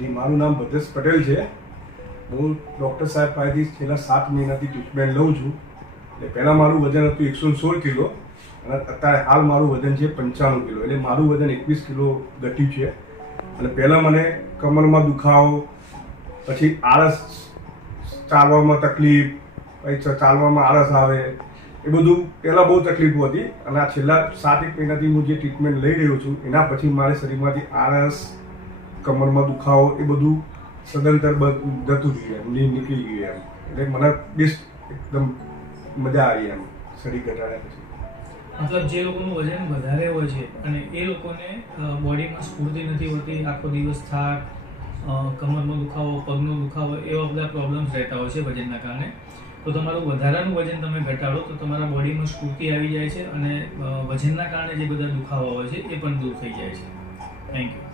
જી, મારું નામ ભદ્રેશ પટેલ છે. હું ડૉક્ટર સાહેબ પાસેથી છેલ્લા 7 મહિનાથી ટ્રીટમેન્ટ લઉં છું. એટલે પહેલાં મારું વજન હતું 116 કિલો અને અત્યારે હાલ મારું વજન છે 95 કિલો. એટલે મારું વજન 21 કિલો ઘટ્યું છે. અને પહેલાં મને કમરમાં દુખાવો, પછી આળસ, ચાલવામાં તકલીફ, પછી ચાલવામાં આળસ આવે, એ બધું પહેલાં બહુ તકલીફો હતી. અને આ છેલ્લા 7 મહિનાથી હું જે ટ્રીટમેન્ટ લઈ રહ્યો છું એના પછી મારા શરીરમાંથી આળસ, કમરમાં દુખાવો એ બધું સદંતર જતું રહ્યું, એમ નીકળી ગયું એમ. એટલે મને બેસ્ટ એકદમ મજા આવી એમ શરીર ઘટાડ્યા પછી. મતલબ જે લોકોનું વજન વધારે હોય છે અને એ લોકોને બોડીમાં સ્ફૂર્તિ નથી હોતી, આખો દિવસ થાક, કમરનો દુખાવો, પગનો દુખાવો, એવા બધા પ્રોબ્લેમ્સ રહેતા હોય છે વજનના કારણે. તો તમારું વધારાનું વજન તમે ઘટાડો તો તમારા બોડીમાં સ્ફૂર્તિ આવી જાય છે અને વજનના કારણે જે બધા દુખાવા હોય છે એ પણ દૂર થઈ જાય છે. Thank you.